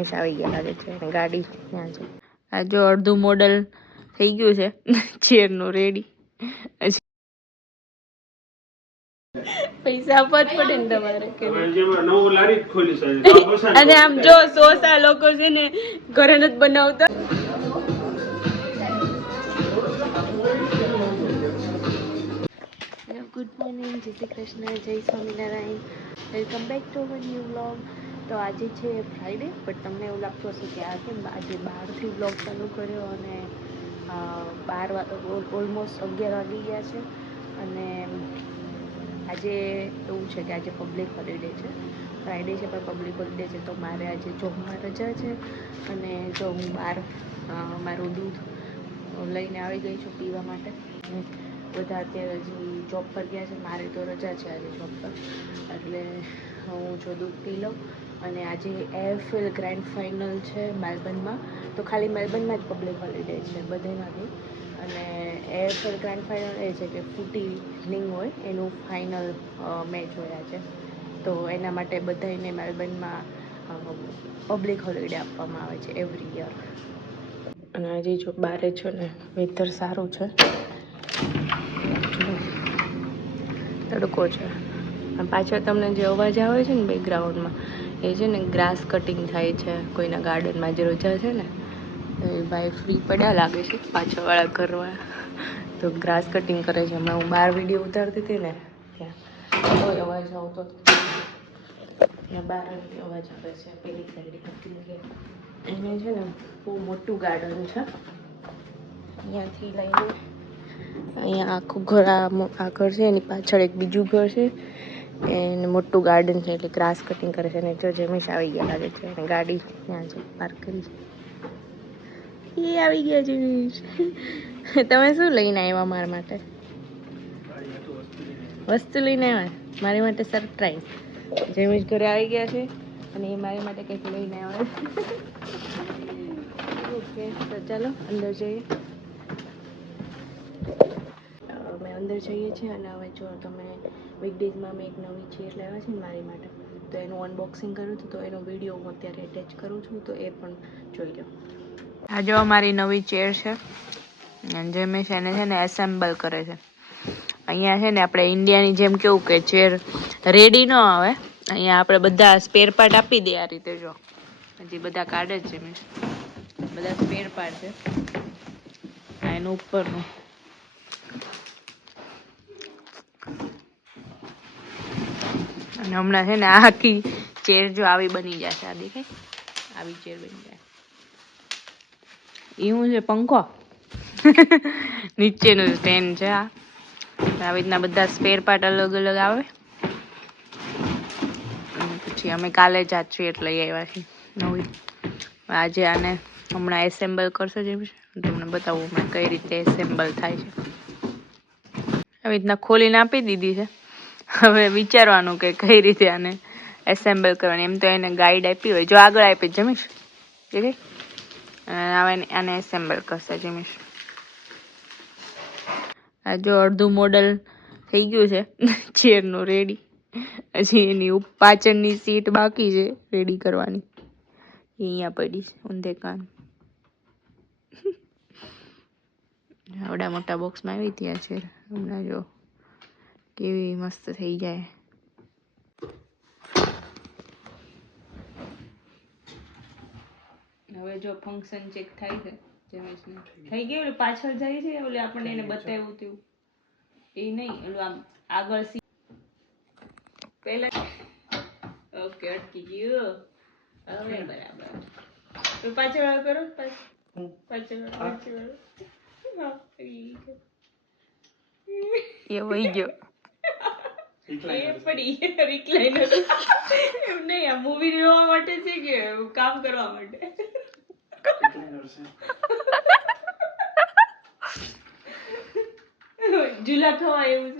જેમિસ આવી ગયા લાગે છે અને ગાડી ત્યાં છે. આ જો અડધું મોડલ થઈ ગયું છે ચેરનું રેડી. પૈસા આપવા જ પડે ને તમારે અને આમ જો સોસા લોકો છે ને ઘરે નથી બનાવતા. ગુડ મોર્નિંગ, જય શ્રી કૃષ્ણ, જય Swaminarayan, welcome back to our new vlog. તો આજે છે ફ્રાઈડે, બટ તમને એવું લાગતું હશે કે આ કેમ આજે 12થી વ્લોગ ચાલુ કર્યો અને 12 ઓલમોસ્ટ 11 વાગી ગયા છે. અને આજે એવું છે કે આજે પબ્લિક હોલિડે છે, ફ્રાઈડે છે પણ પબ્લિક હોલિડે છે. તો મારે આજે જોબમાં રજા છે અને જો હું બહાર મારું દૂધ લઈને આવી ગઈ છું પીવા માટે. બધા અત્યારે હજી જોબ પર ગયા છે, મારે તો રજા છે આજે જોબ પર, એટલે હું જો દૂધ પી લઉં. અને આજે એફએલ ગ્રાન્ડ ફાઇનલ છે મેલબર્નમાં, તો ખાલી મેલબર્નમાં જ પબ્લિક હોલિડે છે, બધે નથી. અને એફએલ ગ્રાન્ડ ફાઇનલ એ છે કે ફૂટી લિંગ હોય એનું ફાઇનલ મેચ હોય આજે, તો એના માટે બધાને મેલબર્નમાં પબ્લિક હોલિડે આપવામાં આવે છે એવરી યર. અને હજી જો બારે છે ને વેધર સારું છે, તડકો છે. પાછળ તમને જે અવાજ આવે છે ને બેકગ્રાઉન્ડમાં, એ છે ને ગ્રાસ કટિંગ થાય છે કોઈના ગાર્ડનમાં. જે રજા છે ને એ ભાઈ ફ્રી પડ્યા લાગે છે પાછળવાળા ઘરવાળા, તો ગ્રાસ કટિંગ કરે છે. હમણાં હું બહાર વિડીયો ઉતારતી હતી ને ત્યાં કોઈ અવાજ આવતો ત્યાં બહાર અવાજ આવે છે પેલી સાઈડ. એને છે ને બહુ મોટું ગાર્ડન છે, અહીંયાથી લઈને અહીંયા આખું ઘર, આ ઘર છે એની પાછળ એક બીજું ઘર છે, એને મોટું ગાર્ડન છે. એટલે ગ્રાસ કટિંગ કરે છે. અને જો જેમિસ આવી ગયા લાગે છે અને ગાડી ત્યાં છે પાર્ક કરી છે. એ આવી ગયા જેમિસ. તમે શું લઈને આવ્યા મારા માટે? વસ્તુ લઈને આવ્યા મારી માટે સરપ્રાઈઝ. જેમિસ ઘરે આવી ગયા છે અને એ મારી માટે કંઈક લઈને આવ્યા. ઓકે, તો ચાલો અંદર જઈએ. અમે અંદર જઈએ છીએ અને હવે જો તમે વીકડેઝમાં મેં એક નવી ચેર લાવ્યા છે ને મારી માટે, તો એનું અનબોક્સિંગ કર્યું હતું, તો એનો વિડીયો હું અત્યારે એટેચ કરું છું, તો એ પણ જોઈ લો. આ જો અમારી નવી ચેર છે, જેમિસ એને છે ને એસેમ્બલ કરે છે. અહીંયા છે ને આપણે ઇન્ડિયાની જેમ કેવું કે ચેર રેડી ન આવે, અહીંયા આપણે બધા સ્પેર પાર્ટ આપી દઈએ. આ રીતે જો હજી બધા કાઢે જ છે, બધા સ્પેર પાર્ટ છે એનું ઉપરનું. અને હમણાં છે ને આખી ચેર જો આવી બની જશે. આ દેખાય આવી ચેર બની જાય. એવું છે પંખો નીચેનું સ્ટેન્ડ છે. આવી રીતના બધા સ્પેર પાર્ટ અલગ અલગ આવે. અને પછી અમે કાલે જ આ ચેર લઈ આવ્યા છીએ નવી. આજે આને હમણાં એસેમ્બલ કરશે જેમ તમને બતાવું હમણાં કઈ રીતે એસેમ્બલ થાય છે. આવી રીતના ખોલીને આપી દીધી છે. હવે વિચારવાનું કે કઈ રીતે આને એસેમ્બલ કરવાની. એમ તો એને ગાઈડ આપી હોય, જો આગળ આપી જમીશ હવે આને એસેમ્બલ કરશે જમીશ. આ જો અડધું મોડલ થઈ ગયું છે ચેરનું રેડી. હજી એની પાછળની સીટ બાકી છે રેડી કરવાની. અહીંયા પડી છે ઊંધે કાન. આવડા મોટા બોક્સમાં આવી ત્યાં છે. હમણાં જો કેવી મસ્ત થઈ જાય. હવે જો ફંક્શન ચેક થાય છે. થઈ ગયું પાછળ જાય છે. ઓલે આપણે એને બતાવ્યું હતું એ નહીં, ઓલું આમ આગળ પહેલા. ઓકે, અટકી ગયું. હવે બરાબર. તો પાછળ વાળો કરો. પાછળ એ વહી ગયો. એ પડી રિક્લાઇનર. એમ નહીં, આ મૂવી જોવા માટે છે કે કામ કરવા માટે? ઝૂલા થવા એવું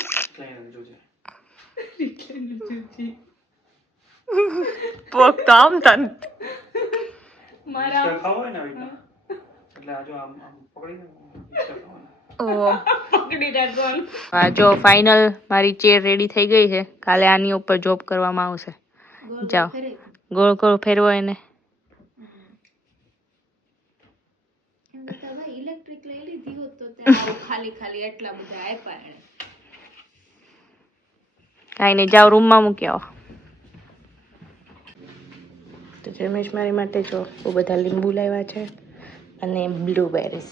છે. પગ તો આમ તન મારા ખાવા ને એટલે આ જો આમ પકડી રાખવાનું. હા જો ફાઇનલ મારી ચેર રેડી થઈ ગઈ છે. કાલે આની ઉપર જોબ કરવામાં આવશે. જાઓ ગોળ ગોળ ફેરવો એને. ભાઈ ઇલેક્ટ્રિક લઈ લીધી હોત તો ત્યાં ખાલી ખાલી એટલા બધા આપ્યા એને. કાંઈ નહીં, જાઓ રૂમમાં મૂકી આવો. તો જમેશ મારી માટે જો બહુ બધા લીંબુ લાવ્યા છે અને બ્લુબેરીસ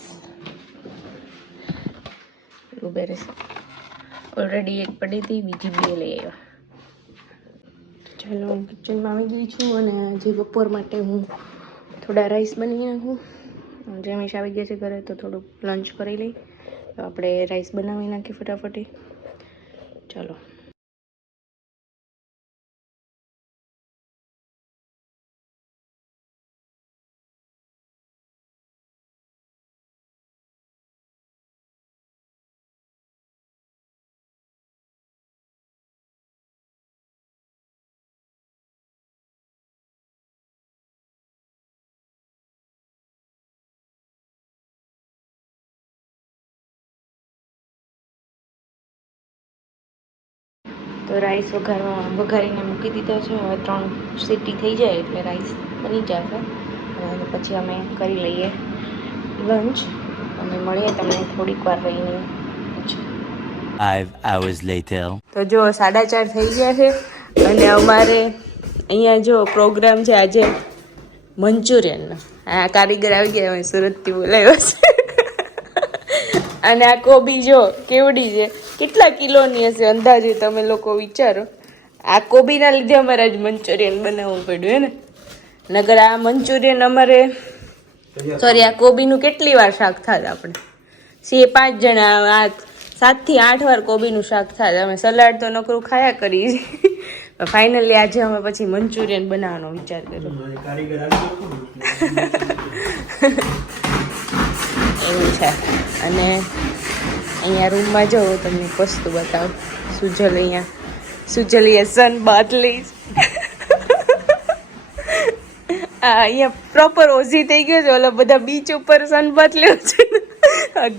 ઓલરેડી એક પડી હતી, બીજી 2 લઈ આવ્યા. ચાલો હું કિચનમાં આવી ગઈ છું અને આજે બપોર માટે હું થોડા રાઈસ બનાવી નાખું. જમેશ આવી ગયા છે ઘરે તો થોડુંક લંચ કરી લઈ. તો આપણે રાઈસ બનાવી નાખીએ ફટાફટી. ચાલો. તો રાઈસ વઘારીને મૂકી દીધા છે. હવે 3 સીટી થઈ જાય એટલે રાઈસ બની જશે અને પછી અમે કરી લઈએ લંચ અને મળીએ તમને થોડીક વાર રહીને. 5 hours later. તો જો 4:30 થઈ ગયા છે અને અમારે અહીંયા જો પ્રોગ્રામ છે આજે મંચુરિયનનો. આ કારીગર આવી ગયા, અમે સુરતથી બોલાવ્યો છે. અને આ કોબી જો કેવડી છે, કેટલા કિલોની હશે અંદાજે તમે લોકો વિચારો. આ કોબીના લીધે અમારે આજ મંચુરિયન બનાવવું પડ્યું હે ને, નગર આ મંચુરિયન અમારે સોરી આ કોબીનું કેટલી વાર શાક થાય આપણે 5 જણા, આ 7 થી 8 વાર કોબીનું શાક થાય. અમે સલાડ તો નકરું ખાયા કરીએ. ફાઇનલી આજે અમે પછી મંચુરિયન બનાવવાનો વિચાર કર્યો. એવું છે. અને અહીંયા રૂમમાં જો તમને વસ્તુ બતાવું. સુજલ અહીંયા સન બાથ લઈ. અહીંયા પ્રોપર ઓઝી થઈ ગયો છે. ઓલા બધા બીચ ઉપર સન બાથ લેવો છે,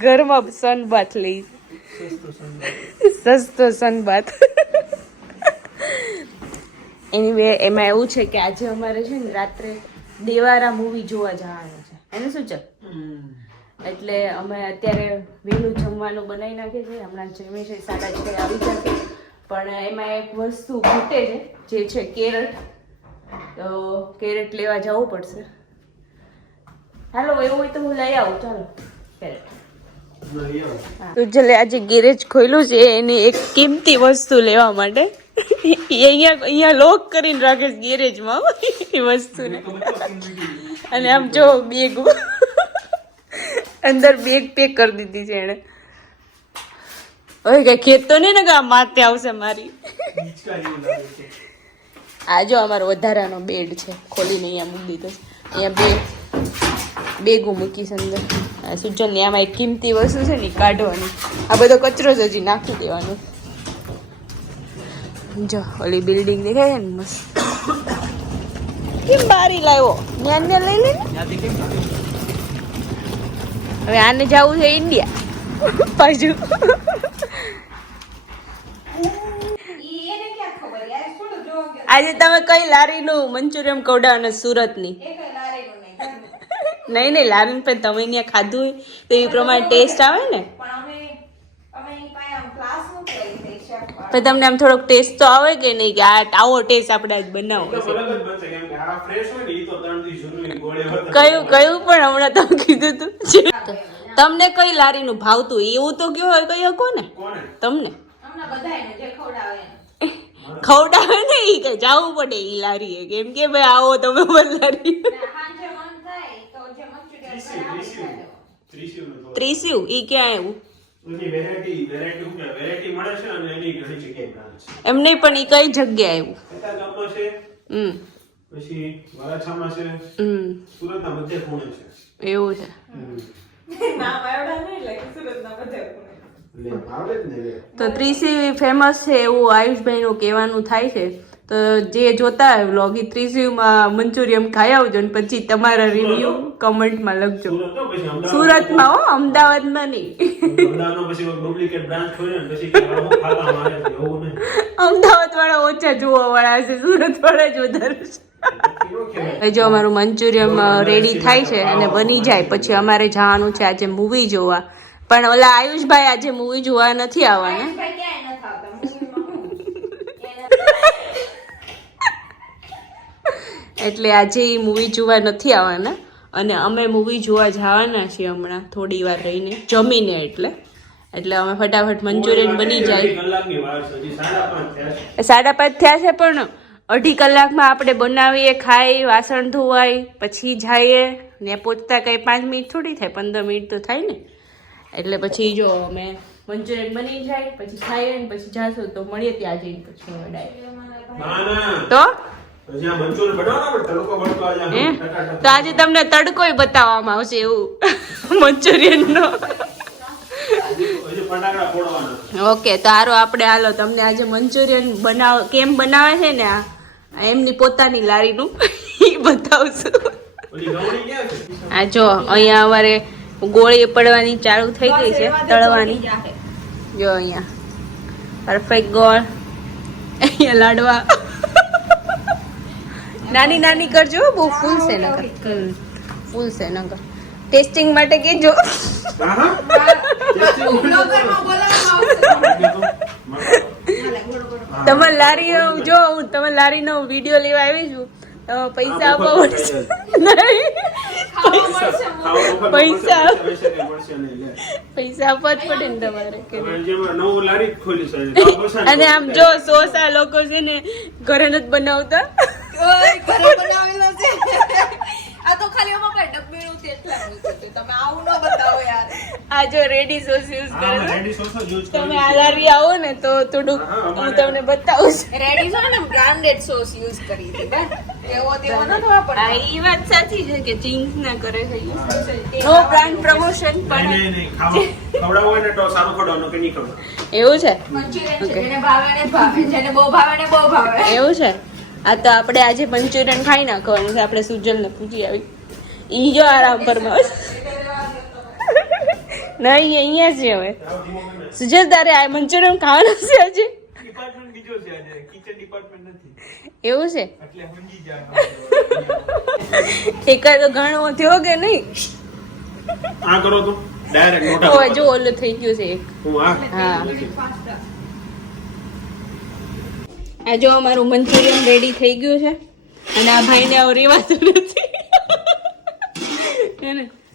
ઘરમાં સન બાથ લઈ. સસ્તો સન બાથ. એનીવે એમાં એવું છે કે આજે અમારે છે ને રાત્રે દેવારા મૂવી જોવા જવાનું છે. એને શું છે એટલે અમે અત્યારે વહેલું જમવાનું બનાવી નાખીએ છીએ. હમણાં જમીશે 6:30 આવી જશે. પણ એમાં એક વસ્તુ ઘટે છે જે છે કેરેટ. તો કેરેટ લેવા જવું પડશે. હાલો એવું હોય તો હું લઈ આવું. ચાલો કેરેટ. તો જલે આજે ગેરેજ ખોલ્યું છે એની એક કિંમતી વસ્તુ લેવા માટે. અહીંયા લોક કરીને રાખે છે ગેરેજમાં એ વસ્તુને. અને આમ જો બેગ અંદર બેગ પેક કરી દીધી છે એને. હવે કઈ ખેતો નહીં ને કે આ માથે આવશે મારી. આ જો અમારો વધારાનો બેડ છે, ખોલીને અહીંયા મૂકી દીધો છે. અહીંયા બેગું મૂકીશ અંદર. સુજનની આમાં એક કિંમતી વસ્તુ છે ને કાઢવાની. આ બધો કચરો જ હજી નાખી દેવાનો. જો ઓલી બિલ્ડિંગ દેખાય ને મસ્ત. કેમ બારી લાવ્યો? ન્યાને લઈ લે. હવે આને જવું છે ઇન્ડિયા પાછું. આજે તમે કઈ લારીનું મંચુરિયન ખવડાવવાના સુરતની? નહીં લારીન પણ તમે ત્યાં ખાધું હોય તો એ પ્રમાણે ટેસ્ટ આવે ને. તો તમને આમ થોડોક ટેસ્ટ તો આવે કે નહીં કે આવો ટેસ્ટ આપણે આજ બનાવો છે? કયું પણ હમણાં તમે કીધું તું. તમને કઈ લારીનું ભાવતું એવું તો કયો હોય કઈ હકો ને તમને. ખવડાવે ને એ કે જવું પડે એ લારીએ, કેમ કે ભાઈ આવો તમે લારી. ત્રિશિવ ઈ ક્યાં આવ્યું? એમ નહીં પણ ઈ કઈ જગ્યાએ આવ્યું? એવું છે. તો ત્રિશિવ ફેમસ છે એવું આયુષભાઈ નું કહેવાનું થાય છે. તો જે જોતા હોય વ્લોગ એ ત્રિશિવમાં મંચુરિયન ખાઈ આવજો ને પછી તમારા રિવ્યુ કમેન્ટમાં લખજો. સુરતમાં હો, અમદાવાદમાં નહીં. અમદાવાદ વાળા ઓછા જોવા વાળા હશે, સુરત વાળા જ વધારે છે. હવે જો અમારું મંચુરિયન રેડી થાય છે અને બની જાય પછી અમારે જવાનું છે આજે મૂવી જોવા. પણ ઓલા આયુષભાઈ આજે મૂવી જોવા નથી આવવાના. એટલે આજે એ મૂવી જોવા નથી આવવાના અને અમે મૂવી જોવા જવાના છીએ હમણાં થોડી વાર રહીને જમીને. એટલે અમે ફટાફટ મંચુરિયન બની જાય. 5:30 થયા છે પણ 2.5 કલાકમાં આપણે બનાવીએ, ખાઈ, વાસણ ધોવાય, પછી જઈએ ને પહોંચતા કંઈ 5 મિનિટ થોડી થાય, 15 મિનિટ તો થાય ને. એટલે પછી જો અમે મંચુરિયન બની જાય પછી ખાઈએ ને પછી જાશું તો મળીએ ત્યાં જઈને પછી તો તો આજે તમને તડકોય બતાવવામાં આવશે એવું મંચુરિયન નો. ઓકે તો હારો આપણે હાલો તમને આજે મંચુરિયન કેમ બનાવે છે ને આ એમની પોતાની લારીનું એ બતાવશું. આ જો અહીંયા અમારે ગોળી પડવાની ચાલુ થઈ ગઈ છે, તળવાની. જો અહીંયા પરફેક્ટ ગોળ, અહીંયા લાડવા નાની નાની કરજો, બહુ ફૂલ છે નકર. ફૂલ છે નકર. ટેસ્ટિંગ માટે કેજો. તમારી લારી જો હું તમારી લારીનો વિડીયો લેવા આવી છું. પૈસા આપવા પડશે. પૈસા આપવા જ પડે ને તમારે. અને આમ જો સોસા લોકો છે ને ઘરે નથી બનાવતા. આ તો ખાલી આમાં કઈ ડબ્બીનું છે એટલા તમે આવું ન બતાવો યાર. આ જો રેડી સોસ યુઝ કરે તમે આ લારી આવો ને તો થોડુંક હું તમને બતાવું છું. રેડી સો ને બ્રાન્ડેડ સોસ યુઝ કરી છે એવો તેવો ન થવા પડે. હા ઈ વાત સાચી છે કે ચિંગ્સ ના કરે છે નો બ્રાન્ડ પ્રમોશન પણ ખવડાવો ને તો સારું ખવડાવવાનું કે નહીં ખવડાવ એવું છે. મંચુરિયન છે જેને ભાવે ને ભાવે, જેને બહુ ભાવે ને બહુ ભાવે એવું છે. આ તો આપણે આજે મંચુરિયન ખાઈ નાખવાનું છે. આપણે સુજલને પૂછી આવી ઈ જો આરામ પર નહીં અહીંયા છે. હવે સુજલ તારે આ મંચુરિયન ખાવાનું છે આજે? એવું છે એકાદો ઘણો થયો કે નહીં? આ કરો તો ડાયરેક્ટ જો ઓલું થઈ ગયું છે એક. હા આ જો અમારું મંચુરિયન રેડી થઈ ગયું છે અને આ ભાઈને આવ રેવાતું નથી.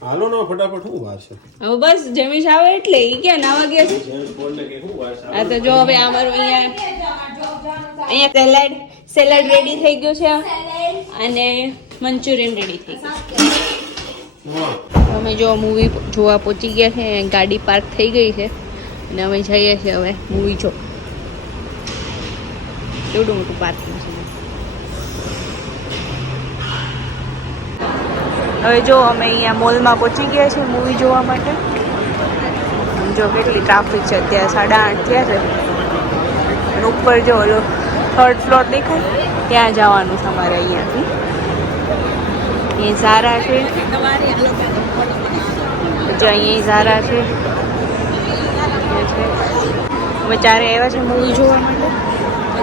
હાલો ને ફટાફટ હું વાર છે હવે બસ જમીશ આવે એટલે ઈ ક્યાં નાવા ગયા છે. આ તો જો હવે અમારું અહીંયા સેલેડ રેડી થઈ ગયું છે અને મંચુરિયન રેડી થઈ ગયું. અમે જો મૂવી જોવા પહોંચી ગયા છે. ગાડી પાર્ક થઈ ગઈ છે અને અમે જઈએ છીએ હવે મૂવી જો. કેવડું મોટું પાર્કિંગ છે. હવે જો અમે અહીંયા મોલમાં પહોંચી ગયા છીએ મૂવી જોવા માટે. જો કેટલી ટ્રાફિક છે અત્યારે 8:30 થયા છે અને ઉપર જો ઓલો 3rd ફ્લોર દેખાય ત્યાં જવાનું છે અમારે અહીંયાથી. એ ઝારા છે જો અહીંયા ઝારા છે. અમે ચારે આવ્યા છે મૂવી જોવા માટે.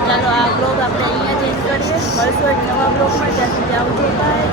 ચાલો આ બ્લોગ આપણે અહીંયા જ એન્ડ કરીએ. મળશું એક નવા બ્લોગમાં. ત્યાં સુધી આવજો. બાય.